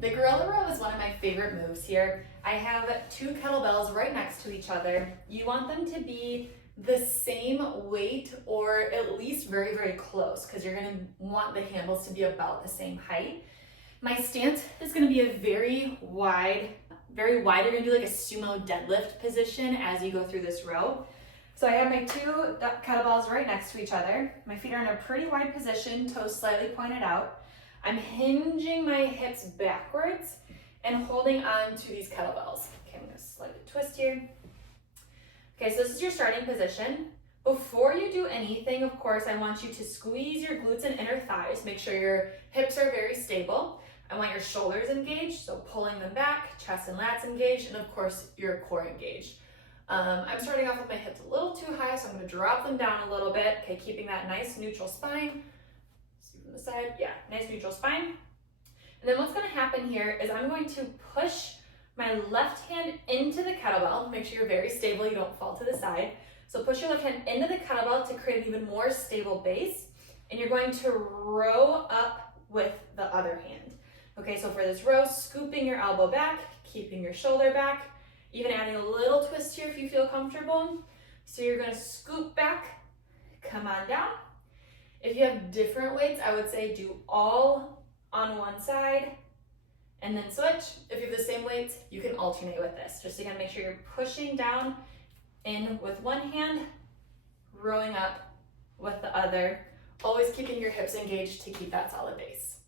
The gorilla row is one of my favorite moves here. I have two kettlebells right next to each other. You want them to be the same weight or at least very, very close because you're gonna want the handles to be about the same height. My stance is gonna be a very wide. You're gonna do like a sumo deadlift position as you go through this row. So I have my two kettlebells right next to each other. My feet are in a pretty wide position, toes slightly pointed out. I'm hinging my hips backwards and holding on to these kettlebells. Okay, I'm gonna slightly twist here. Okay, so this is your starting position. Before you do anything, of course, I want you to squeeze your glutes and inner thighs. Make sure your hips are very stable. I want your shoulders engaged, so pulling them back, chest and lats engaged, and of course, your core engaged. I'm starting off with my hips a little too high, so I'm gonna drop them down a little bit. Okay, keeping that nice neutral spine. See from the side, yeah, nice neutral spine. And then what's gonna happen here is I'm going to push my left hand into the kettlebell. Make sure you're very stable, you don't fall to the side. So push your left hand into the kettlebell to create an even more stable base. And you're going to row up with the other hand. Okay, so for this row, scooping your elbow back, keeping your shoulder back, even adding a little twist here if you feel comfortable. So you're gonna scoop back, come on down. If you have different weights, I would say do all on one side and then switch. If you have the same weights, you can alternate with this. Just again, make sure you're pushing down in with one hand, rowing up with the other, always keeping your hips engaged to keep that solid base.